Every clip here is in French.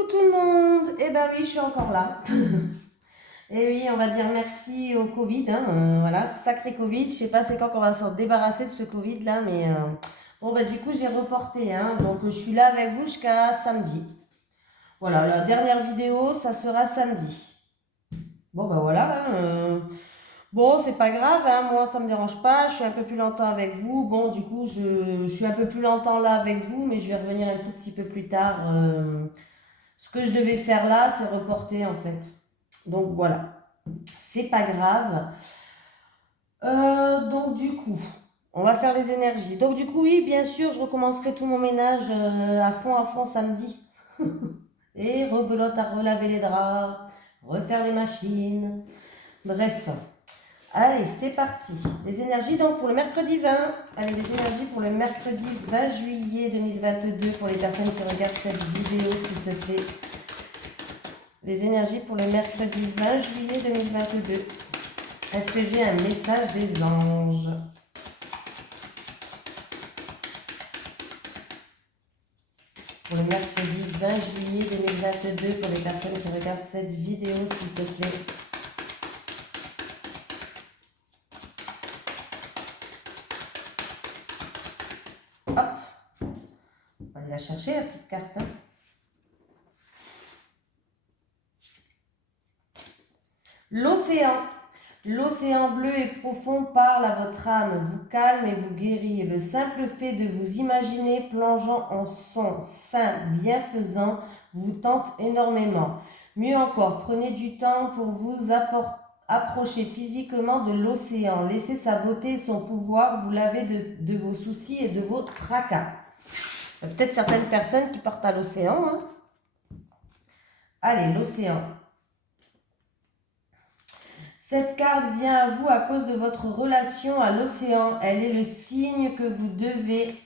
Coucou tout le monde. Eh ben oui, je suis encore là. Et oui, on va dire merci au Covid, hein, voilà, sacré Covid. Je sais pas c'est quand qu'on va s'en débarrasser de ce Covid là, mais bon bah du coup j'ai reporté, hein, donc je suis là avec vous jusqu'à samedi. Voilà, la dernière vidéo, ça sera samedi. Bon bah voilà, hein, bon c'est pas grave, hein, moi ça me dérange pas, je suis un peu plus longtemps avec vous. Bon du coup je suis un peu plus longtemps là avec vous, mais je vais revenir un tout petit peu plus tard. Ce que je devais faire là, c'est reporter en fait. Donc voilà, c'est pas grave. Donc du coup, on va faire les énergies. Donc du coup, oui, bien sûr, je recommencerai tout mon ménage à fond samedi. Et rebelote à relaver les draps, refaire les machines. Bref, allez, c'est parti. Les énergies donc pour le mercredi 20. Allez, les énergies pour le mercredi 20 juillet 2022 pour les personnes qui regardent cette vidéo, s'il te plaît. Les énergies pour le mercredi 20 juillet 2022. Est-ce que j'ai un message des anges? Pour le mercredi 20 juillet 2022, pour les personnes qui regardent cette vidéo, s'il te plaît. Hop, on va aller la chercher, la petite carte. Hein. L'océan. L'océan bleu et profond parle à votre âme, vous calme et vous guérit. Le simple fait de vous imaginer plongeant en son sain, bienfaisant, vous tente énormément. Mieux encore, prenez du temps pour vous approcher physiquement de l'océan. Laissez sa beauté et son pouvoir vous laver de vos soucis et de vos tracas. Il y a peut-être certaines personnes qui partent à l'océan. Hein. Allez, l'océan. Cette carte vient à vous à cause de votre relation à l'océan. Elle est le signe que vous devez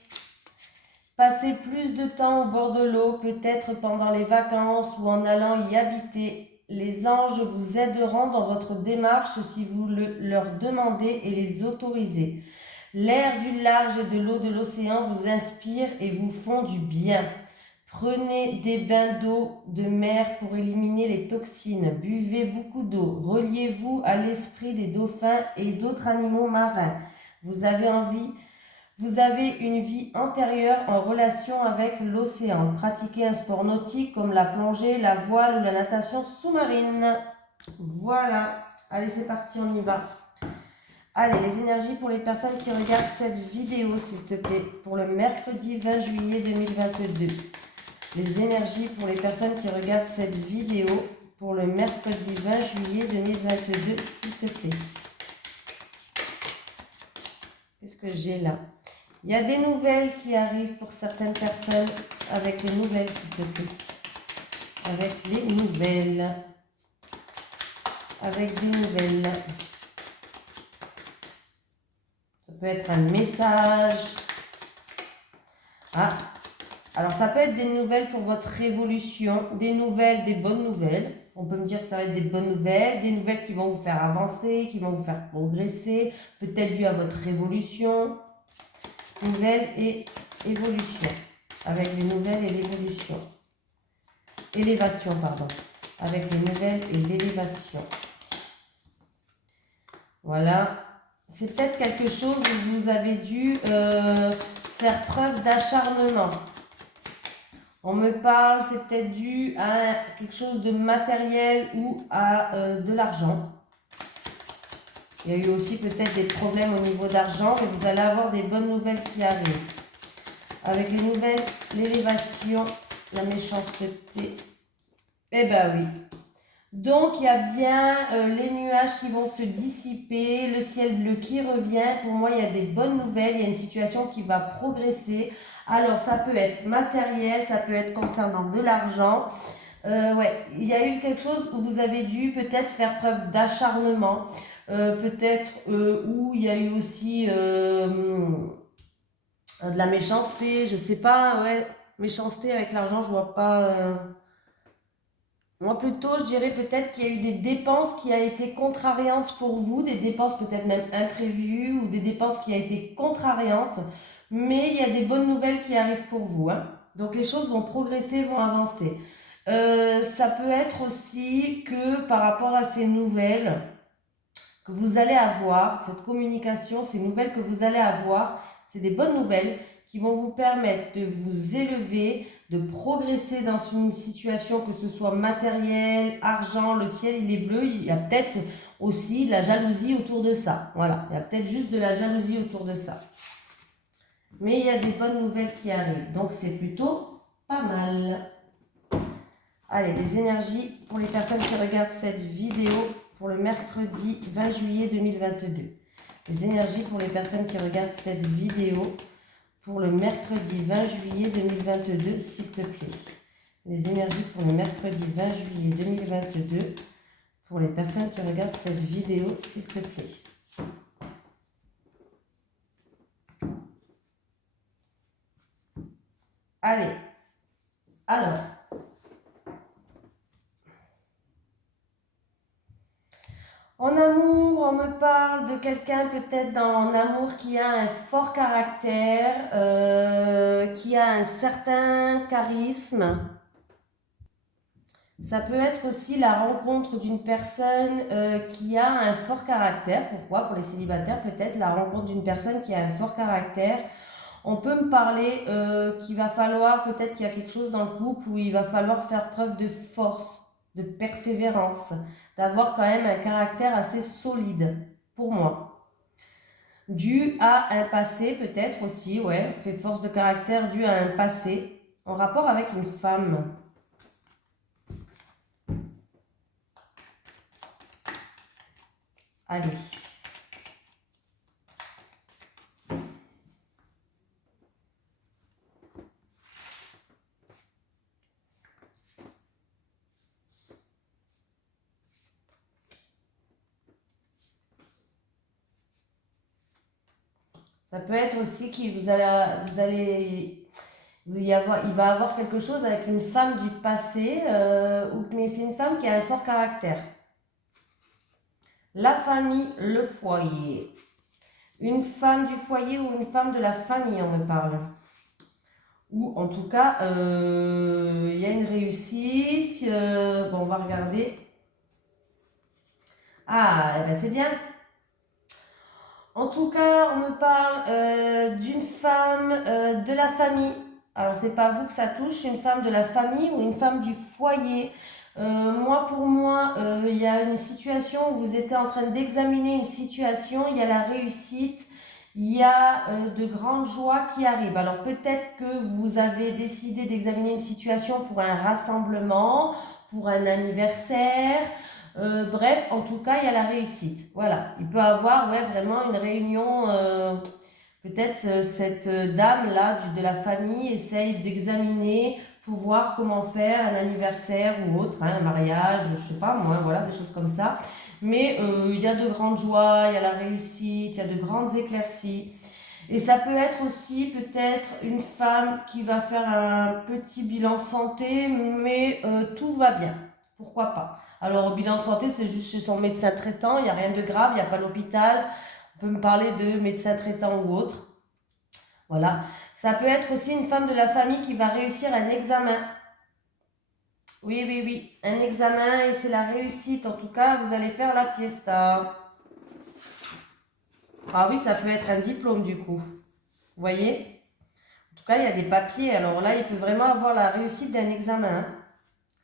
passer plus de temps au bord de l'eau, peut-être pendant les vacances ou en allant y habiter. Les anges vous aideront dans votre démarche si vous leur demandez et les autorisez. L'air du large et de l'eau de l'océan vous inspire et vous font du bien. Prenez des bains d'eau de mer pour éliminer les toxines. Buvez beaucoup d'eau. Reliez-vous à l'esprit des dauphins et d'autres animaux marins. Vous avez une vie antérieure en relation avec l'océan. Pratiquez un sport nautique comme la plongée, la voile ou la natation sous-marine. Voilà. Allez, c'est parti, on y va. Allez, les énergies pour les personnes qui regardent cette vidéo, s'il te plaît, pour le mercredi 20 juillet 2022. Les énergies pour les personnes qui regardent cette vidéo pour le mercredi 20 juillet 2022, s'il te plaît. Qu'est-ce que j'ai là? Il y a des nouvelles qui arrivent pour certaines personnes. Avec les nouvelles, s'il te plaît. Avec les nouvelles. Avec des nouvelles. Ça peut être un message. Ah, alors ça peut être des nouvelles pour votre révolution, des nouvelles, des bonnes nouvelles. On peut me dire que ça va être des bonnes nouvelles, des nouvelles qui vont vous faire avancer, qui vont vous faire progresser, peut-être dû à votre révolution. Nouvelles et évolution. Avec les nouvelles et l'évolution. Élévation, pardon. Avec les nouvelles et l'élévation. Voilà. C'est peut-être quelque chose où vous avez dû faire preuve d'acharnement. On me parle, c'est peut-être dû à quelque chose de matériel ou à de l'argent. Il y a eu aussi peut-être des problèmes au niveau d'argent, mais vous allez avoir des bonnes nouvelles qui arrivent. Avec les nouvelles, l'élévation, la méchanceté. Eh ben oui. Donc, il y a bien les nuages qui vont se dissiper, le ciel bleu qui revient. Pour moi, il y a des bonnes nouvelles, il y a une situation qui va progresser. Alors, ça peut être matériel, ça peut être concernant de l'argent. Ouais, il y a eu quelque chose où vous avez dû peut-être faire preuve d'acharnement. Peut-être où il y a eu aussi de la méchanceté, je sais pas, ouais, méchanceté avec l'argent, je vois pas. Moi plutôt, je dirais peut-être qu'il y a eu des dépenses qui a été contrariantes pour vous, des dépenses peut-être même imprévues ou des dépenses qui a été contrariantes, mais il y a des bonnes nouvelles qui arrivent pour vous. Hein. Donc les choses vont progresser, vont avancer. Ça peut être aussi que par rapport à ces nouvelles que vous allez avoir, cette communication, ces nouvelles que vous allez avoir, c'est des bonnes nouvelles qui vont vous permettre de vous élever, de progresser dans une situation, que ce soit matériel, argent, le ciel il est bleu, il y a peut-être aussi de la jalousie autour de ça. Voilà, il y a peut-être juste de la jalousie autour de ça. Mais il y a des bonnes nouvelles qui arrivent, donc c'est plutôt pas mal. Allez, les énergies pour les personnes qui regardent cette vidéo pour le mercredi 20 juillet 2022. Les énergies pour les personnes qui regardent cette vidéo pour le mercredi 20 juillet 2022, s'il te plaît. Les énergies pour le mercredi 20 juillet 2022 pour les personnes qui regardent cette vidéo, s'il te plaît. Allez, alors, en amour, on me parle de quelqu'un peut-être en amour qui a un fort caractère, qui a un certain charisme. Ça peut être aussi la rencontre d'une personne qui a un fort caractère. Pourquoi? Pour les célibataires, peut-être la rencontre d'une personne qui a un fort caractère. On peut me parler qu'il va falloir, peut-être qu'il y a quelque chose dans le couple où il va falloir faire preuve de force, de persévérance, d'avoir quand même un caractère assez solide, pour moi. Dû à un passé, peut-être aussi, ouais, fait force de caractère dû à un passé, en rapport avec une femme. Allez. Ça peut être aussi qu'il il va avoir quelque chose avec une femme du passé, mais c'est une femme qui a un fort caractère. La famille, le foyer. Une femme du foyer ou une femme de la famille, on me parle. Ou en tout cas, il y a une réussite. Bon, on va regarder. Ah, eh ben c'est bien. En tout cas, on me parle d'une femme de la famille. Alors, c'est pas vous que ça touche, une femme de la famille ou une femme du foyer. Pour moi, il y a une situation où vous êtes en train d'examiner une situation, il y a la réussite, il y a de grandes joies qui arrivent. Alors, peut-être que vous avez décidé d'examiner une situation pour un rassemblement, pour un anniversaire. Bref, en tout cas, il y a la réussite. Voilà, il peut avoir vraiment une réunion. Peut-être cette dame-là de la famille essaye d'examiner pour voir comment faire un anniversaire ou autre, un mariage, je sais pas moi, voilà, des choses comme ça. Mais il y a de grandes joies, il y a la réussite, il y a de grandes éclaircies. Et ça peut être aussi peut-être une femme qui va faire un petit bilan de santé, mais tout va bien. Pourquoi pas? Alors, au bilan de santé, c'est juste chez son médecin traitant, il n'y a rien de grave, il n'y a pas l'hôpital. On peut me parler de médecin traitant ou autre. Voilà. Ça peut être aussi une femme de la famille qui va réussir un examen. Oui, oui, oui. Un examen et c'est la réussite. En tout cas, vous allez faire la fiesta. Ah oui, ça peut être un diplôme du coup. Vous voyez? En tout cas, il y a des papiers. Alors là, il peut vraiment avoir la réussite d'un examen. Hein,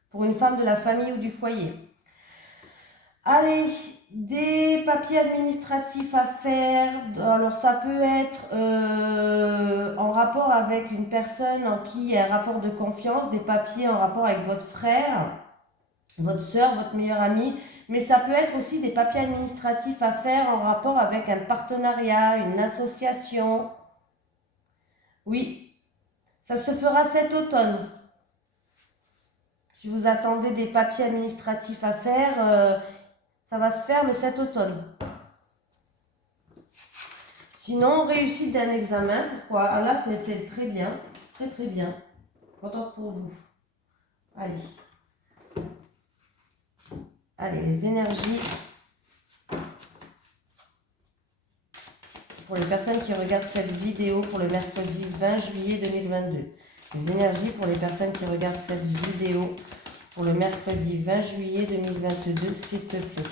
pour une femme de la famille ou du foyer. Allez, des papiers administratifs à faire. Alors ça peut être en rapport avec une personne en qui il y a un rapport de confiance, des papiers en rapport avec votre frère, votre soeur, votre meilleur ami. Mais ça peut être aussi des papiers administratifs à faire en rapport avec un partenariat, une association. Oui, ça se fera cet automne. Si vous attendez des papiers administratifs à faire, ça va se faire, mais cet automne. Sinon, réussite d'un examen, pourquoi? Ah là, c'est très bien. Très, très bien. Contente pour vous. Allez. Allez, les énergies. Pour les personnes qui regardent cette vidéo pour le mercredi 20 juillet 2022. Les énergies pour les personnes qui regardent cette vidéo pour le mercredi 20 juillet 2022, s'il te plaît.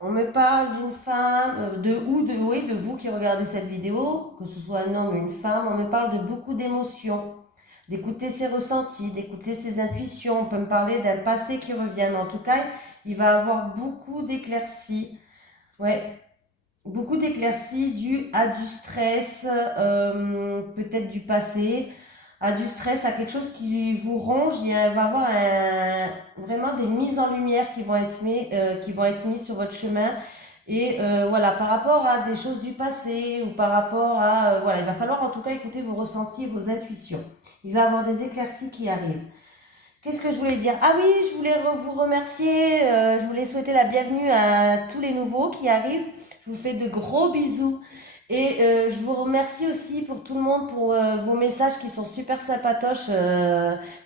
On me parle d'une femme, de vous qui regardez cette vidéo, que ce soit un homme ou une femme, on me parle de beaucoup d'émotions, d'écouter ses ressentis, d'écouter ses intuitions. On peut me parler d'un passé qui revient, mais en tout cas, il va avoir beaucoup d'éclaircies. Ouais, beaucoup d'éclaircies dues à du stress, peut-être du passé, à du stress, à quelque chose qui vous ronge. Il va y avoir vraiment des mises en lumière qui vont être mises sur votre chemin. Et voilà, par rapport à des choses du passé ou par rapport à... voilà, il va falloir en tout cas écouter vos ressentis, vos intuitions. Il va y avoir des éclaircies qui arrivent. Qu'est-ce que je voulais dire? Ah oui, je voulais vous remercier, je voulais souhaiter la bienvenue à tous les nouveaux qui arrivent. Je vous fais de gros bisous. Et je vous remercie aussi pour tout le monde, pour vos messages qui sont super sympatoches.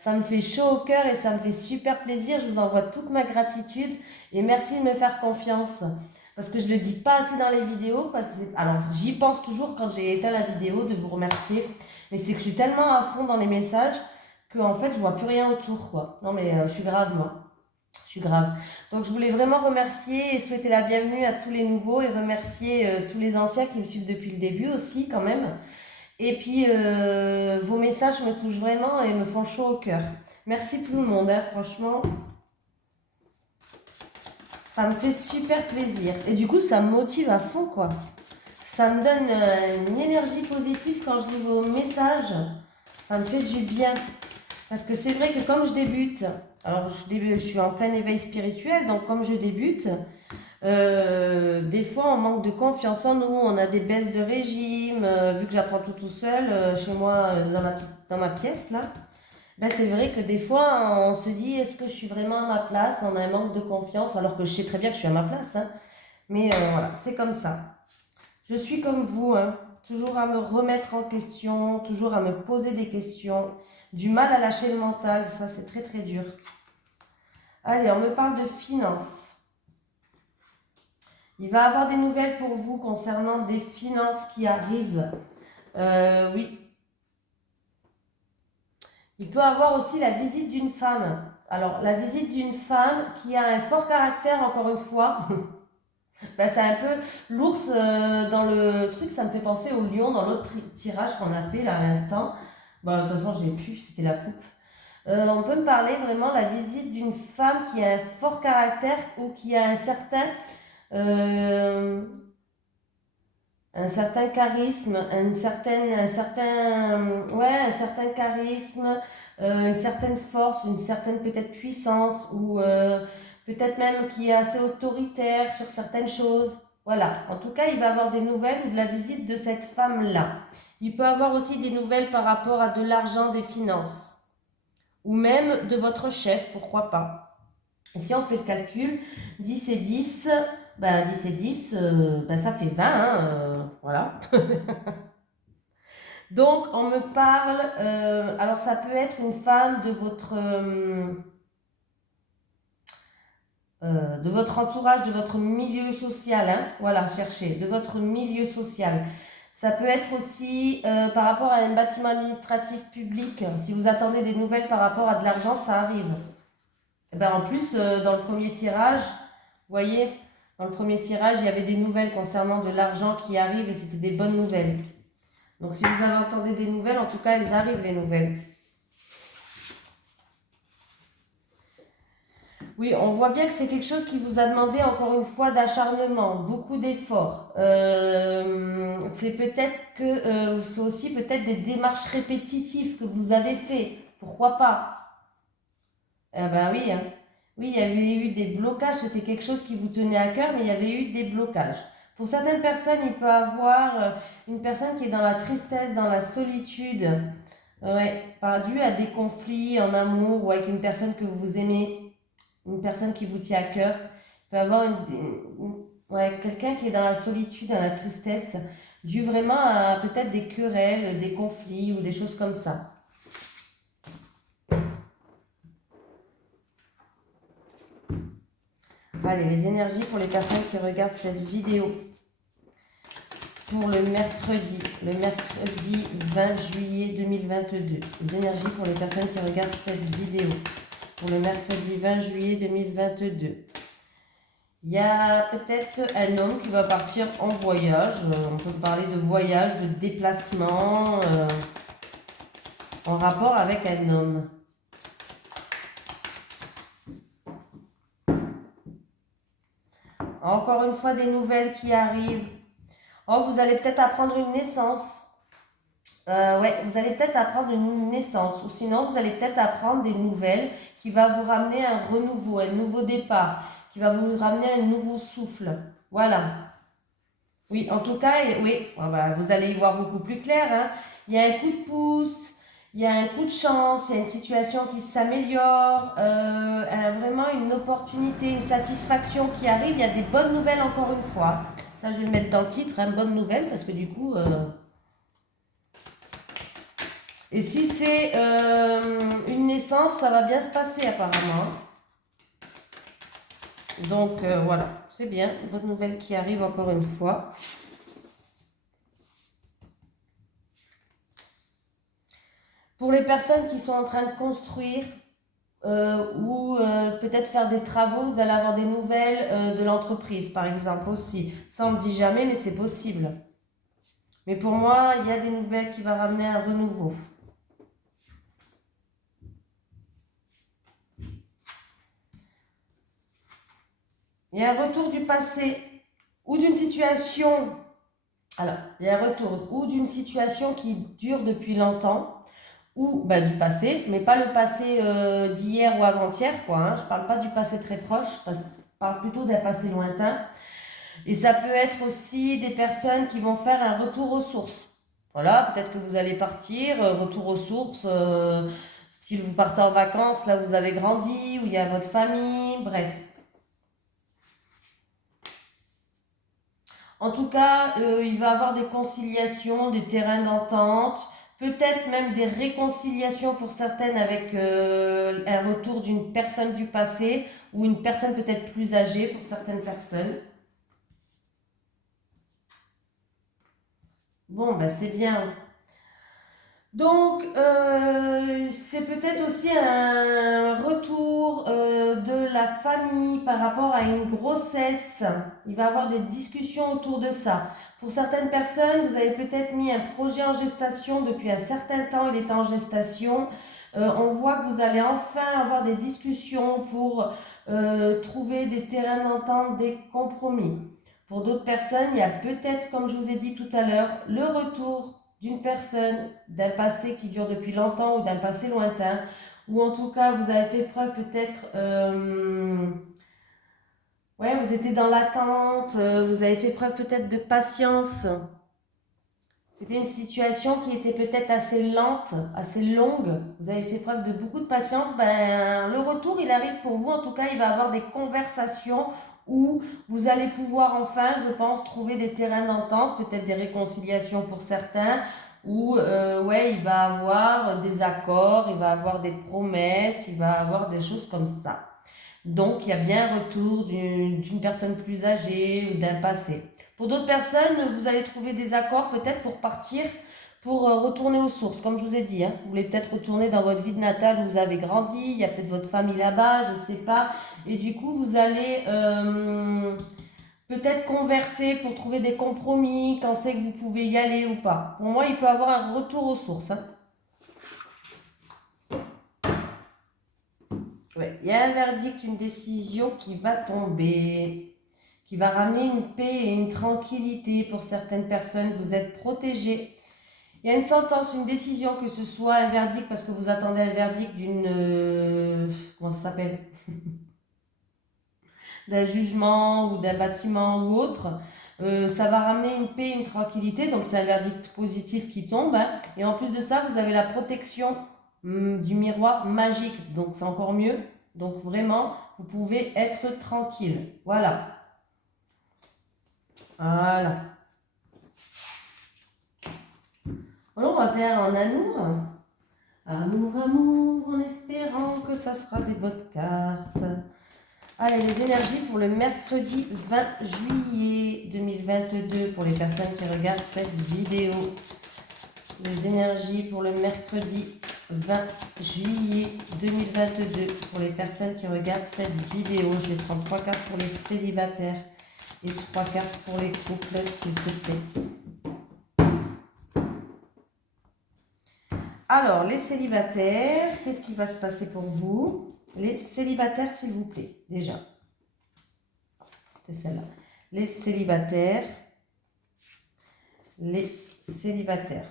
Ça me fait chaud au cœur et ça me fait super plaisir. Je vous envoie toute ma gratitude et merci de me faire confiance. Parce que je ne le dis pas assez dans les vidéos. Alors, j'y pense toujours quand j'ai éteint la vidéo de vous remercier. Mais c'est que je suis tellement à fond dans les messages que en fait, je vois plus rien autour, quoi. Non, mais je suis grave, moi. Je suis grave. Donc, je voulais vraiment remercier et souhaiter la bienvenue à tous les nouveaux et remercier tous les anciens qui me suivent depuis le début aussi, quand même. Et puis, vos messages me touchent vraiment et me font chaud au cœur. Merci tout le monde, hein, franchement. Ça me fait super plaisir. Et du coup, ça me motive à fond, quoi. Ça me donne une énergie positive quand je lis vos messages. Ça me fait du bien. Parce que c'est vrai que comme je débute, alors je suis en plein éveil spirituel, donc comme je débute, des fois on manque de confiance en nous, on a des baisses de régime, vu que j'apprends tout seul, chez moi, dans ma pièce là, ben c'est vrai que des fois on se dit est-ce que je suis vraiment à ma place, on a un manque de confiance, alors que je sais très bien que je suis à ma place, hein, mais voilà, c'est comme ça. Je suis comme vous, hein, toujours à me remettre en question, toujours à me poser des questions, du mal à lâcher le mental, ça c'est très très dur. Allez, on me parle de finances. Il va y avoir des nouvelles pour vous concernant des finances qui arrivent. Oui. Il peut y avoir aussi la visite d'une femme. Alors, la visite d'une femme qui a un fort caractère, encore une fois. Ben, c'est un peu l'ours dans le truc, ça me fait penser au lion dans l'autre tirage qu'on a fait là à l'instant. Bah, de toute façon, j'ai plus, c'était la coupe. On peut me parler vraiment de la visite d'une femme qui a un fort caractère ou qui a euh, un certain charisme, un certain charisme, une certaine force, une certaine peut-être puissance ou peut-être même qui est assez autoritaire sur certaines choses. Voilà. En tout cas, il va y avoir des nouvelles ou de la visite de cette femme-là. Il peut y avoir aussi des nouvelles par rapport à de l'argent, des finances ou même de votre chef, pourquoi pas. Et si on fait le calcul, 10 et 10, ben 10 et 10, ben ça fait 20, hein, voilà. Donc, on me parle, alors ça peut être une femme de votre entourage, de votre milieu social, hein, voilà, cherchez, de votre milieu social. Ça peut être aussi par rapport à un bâtiment administratif public. Si vous attendez des nouvelles par rapport à de l'argent, ça arrive. Et ben en plus, dans le premier tirage, vous voyez, dans le premier tirage, il y avait des nouvelles concernant de l'argent qui arrive et c'était des bonnes nouvelles. Donc si vous avez entendu des nouvelles, en tout cas, elles arrivent, les nouvelles. Oui, on voit bien que c'est quelque chose qui vous a demandé, encore une fois, d'acharnement, beaucoup d'efforts. C'est peut-être que c'est aussi peut-être des démarches répétitives que vous avez fait. Pourquoi pas? Eh ben oui, hein. Oui, il y avait eu des blocages, c'était quelque chose qui vous tenait à cœur, mais il y avait eu des blocages. Pour certaines personnes, il peut y avoir une personne qui est dans la tristesse, dans la solitude, ouais, dû à des conflits en amour ou avec une personne que vous aimez, une personne qui vous tient à cœur. Il peut y avoir ouais, quelqu'un qui est dans la solitude, dans la tristesse, dû vraiment à peut-être des querelles, des conflits ou des choses comme ça. Allez, les énergies pour les personnes qui regardent cette vidéo. pour le mercredi 20 juillet 2022. Les énergies pour les personnes qui regardent cette vidéo. Pour le mercredi 20 juillet 2022. Il y a peut-être un homme qui va partir en voyage. On peut parler de voyage, de déplacement en rapport avec un homme. Encore une fois, des nouvelles qui arrivent. Oh, vous allez peut-être apprendre une naissance. Ouais, vous allez peut-être apprendre une naissance. Ou sinon, vous allez peut-être apprendre des nouvelles qui va vous ramener un renouveau, un nouveau départ, qui va vous ramener un nouveau souffle. Voilà. Oui, en tout cas, oui, vous allez y voir beaucoup plus clair. Hein. Il y a un coup de pouce. Il y a un coup de chance, il y a une situation qui s'améliore, vraiment une opportunité, une satisfaction qui arrive. Il y a des bonnes nouvelles encore une fois. Ça, je vais le mettre dans le titre, hein, bonne nouvelle, parce que du coup... Et si c'est une naissance, ça va bien se passer apparemment. Donc voilà, c'est bien, une bonne nouvelle qui arrive encore une fois. Pour les personnes qui sont en train de construire ou peut-être faire des travaux, vous allez avoir des nouvelles de l'entreprise, par exemple, aussi. Ça, on ne le dit jamais, mais c'est possible. Mais pour moi, il y a des nouvelles qui vont ramener un renouveau. Il y a un retour du passé ou d'une situation. Alors, il y a un retour ou d'une situation qui dure depuis longtemps. Ou du passé, mais pas le passé d'hier ou avant-hier, quoi. Hein. Je parle pas du passé très proche, je parle plutôt d'un passé lointain. Et ça peut être aussi des personnes qui vont faire un retour aux sources. Voilà, peut-être que vous allez partir, retour aux sources, style vous partez en vacances, là vous avez grandi, où il y a votre famille, bref. En tout cas, il va y avoir des conciliations, des terrains d'entente, peut-être même des réconciliations pour certaines avec un retour d'une personne du passé ou une personne peut-être plus âgée pour certaines personnes. Bon, c'est bien. Donc, c'est peut-être aussi un retour de la famille par rapport à une grossesse. Il va y avoir des discussions autour de ça. Pour certaines personnes, vous avez peut-être mis un projet en gestation depuis un certain temps, il est en gestation. On voit que vous allez enfin avoir des discussions pour trouver des terrains d'entente, des compromis. Pour d'autres personnes, il y a peut-être, comme je vous ai dit tout à l'heure, le retour d'une personne, d'un passé qui dure depuis longtemps ou d'un passé lointain, ou en tout cas vous avez fait preuve peut-être, vous étiez dans l'attente, vous avez fait preuve peut-être de patience. C'était une situation qui était peut-être assez lente, assez longue. Vous avez fait preuve de beaucoup de patience. Le retour, il arrive pour vous. En tout cas, il va y avoir des conversations où vous allez pouvoir enfin, je pense, trouver des terrains d'entente, peut-être des réconciliations pour certains, où il va y avoir des accords, il va y avoir des promesses, il va y avoir des choses comme ça. Donc, il y a bien un retour d'une personne plus âgée ou d'un passé. Pour d'autres personnes, vous allez trouver des accords peut-être pour partir, pour retourner aux sources, comme je vous ai dit. Hein. Vous voulez peut-être retourner dans votre ville natale où vous avez grandi, il y a peut-être votre famille là-bas, je ne sais pas. Et du coup, vous allez peut-être converser pour trouver des compromis, quand c'est que vous pouvez y aller ou pas. Pour moi, il peut y avoir un retour aux sources. Hein. Ouais, il y a un verdict, une décision qui va tomber, qui va ramener une paix et une tranquillité pour certaines personnes. Vous êtes protégés. Il y a une sentence, une décision, que ce soit un verdict parce que vous attendez un verdict d'une... comment ça s'appelle? D'un jugement ou d'un bâtiment ou autre. Ça va ramener une paix, une tranquillité. Donc c'est un verdict positif qui tombe. Hein. Et en plus de ça, vous avez la protection du miroir magique. Donc c'est encore mieux. Donc vraiment, vous pouvez être tranquille. Voilà. Voilà. Alors on va faire en amour. Amour, amour, en espérant que ça sera des bonnes cartes. Allez, les énergies pour le mercredi 20 juillet 2022 pour les personnes qui regardent cette vidéo. Les énergies pour le mercredi 20 juillet 2022 pour les personnes qui regardent cette vidéo. Je vais prendre 3 cartes pour les célibataires et 3 cartes pour les couples, s'il te plaît. Alors, les célibataires, qu'est-ce qui va se passer pour vous? Les célibataires, s'il vous plaît, déjà. C'était celle-là. Les célibataires. Les célibataires.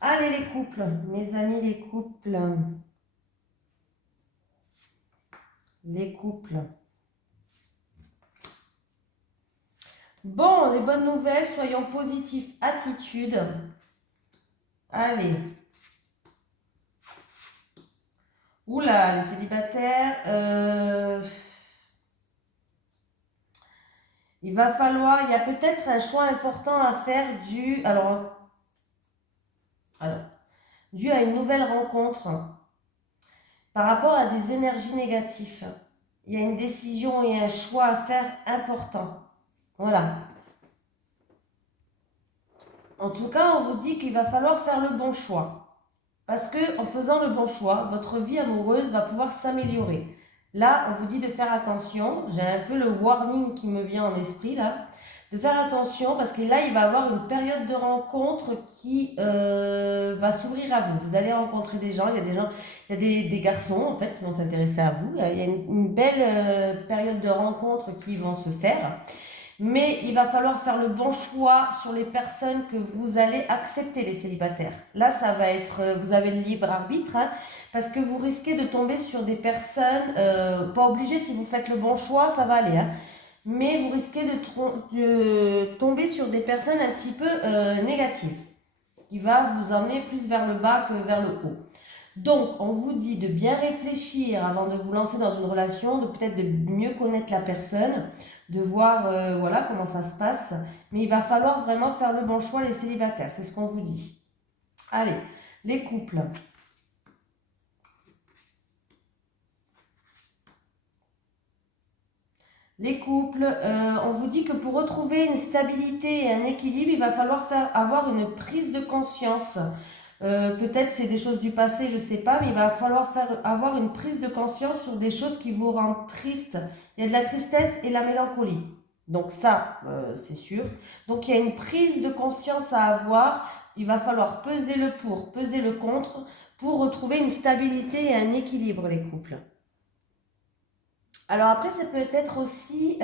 Allez, les couples, mes amis, les couples. Les couples. Bon, les bonnes nouvelles, soyons positifs. Attitude. Allez. Oula, les célibataires, il va falloir, il y a peut-être un choix important à faire dû à une nouvelle rencontre par rapport à des énergies négatives. Il y a une décision et un choix à faire important. Voilà. En tout cas, on vous dit qu'il va falloir faire le bon choix. Parce que en faisant le bon choix, votre vie amoureuse va pouvoir s'améliorer. Là, on vous dit de faire attention. J'ai un peu le warning qui me vient en esprit là. De faire attention parce que là, il va y avoir une période de rencontre qui va s'ouvrir à vous. Vous allez rencontrer des gens. Il y a des gens, il y a des garçons en fait qui vont s'intéresser à vous. Il y a une belle période de rencontre qui vont se faire. Mais il va falloir faire le bon choix sur les personnes que vous allez accepter, les célibataires. Là, ça va être, vous avez le libre arbitre, hein, parce que vous risquez de tomber sur des personnes, pas obligé, si vous faites le bon choix, ça va aller, hein, mais vous risquez de tomber sur des personnes un petit peu négatives, qui va vous emmener plus vers le bas que vers le haut. Donc, on vous dit de bien réfléchir avant de vous lancer dans une relation, de peut-être de mieux connaître la personne, de voir voilà comment ça se passe. Mais il va falloir vraiment faire le bon choix, les célibataires, c'est ce qu'on vous dit. Allez, les couples. Les couples, on vous dit que pour retrouver une stabilité et un équilibre, il va falloir avoir une prise de conscience. Peut-être c'est des choses du passé, je ne sais pas, mais il va falloir avoir une prise de conscience sur des choses qui vous rendent triste. Il y a de la tristesse et de la mélancolie. Donc ça, c'est sûr. Donc il y a une prise de conscience à avoir. Il va falloir peser le pour, peser le contre pour retrouver une stabilité et un équilibre, les couples. Alors après, ça peut être aussi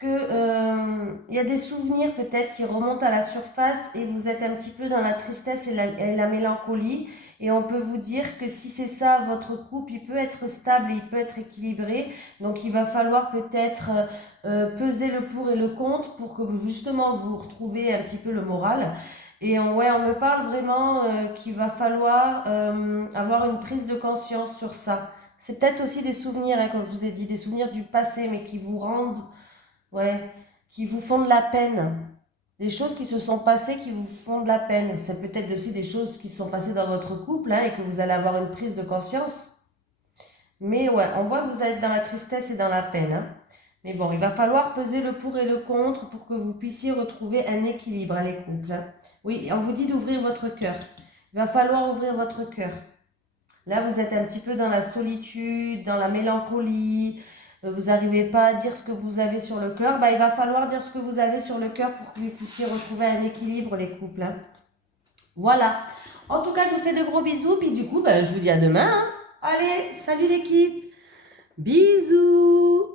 il y a des souvenirs peut-être qui remontent à la surface et vous êtes un petit peu dans la tristesse et la mélancolie. Et on peut vous dire que si c'est ça, votre couple, il peut être stable, il peut être équilibré. Donc il va falloir peut-être peser le pour et le contre pour que justement vous retrouvez un petit peu le moral. Et on me parle vraiment qu'il va falloir avoir une prise de conscience sur ça. C'est peut-être aussi des souvenirs, hein, comme je vous ai dit, des souvenirs du passé, mais qui vous rendent, qui vous font de la peine. Des choses qui se sont passées qui vous font de la peine. C'est peut-être aussi des choses qui sont passées dans votre couple, hein, et que vous allez avoir une prise de conscience. Mais on voit que vous êtes dans la tristesse et dans la peine. Hein. Mais bon, il va falloir peser le pour et le contre pour que vous puissiez retrouver un équilibre, hein, les couples. Hein. Oui, on vous dit d'ouvrir votre cœur. Il va falloir ouvrir votre cœur. Là, vous êtes un petit peu dans la solitude, dans la mélancolie. Vous n'arrivez pas à dire ce que vous avez sur le cœur. Il va falloir dire ce que vous avez sur le cœur pour que vous puissiez retrouver un équilibre, les couples. Hein. Voilà. En tout cas, je vous fais de gros bisous. Puis du coup, je vous dis à demain. Hein. Allez, salut l'équipe. Bisous.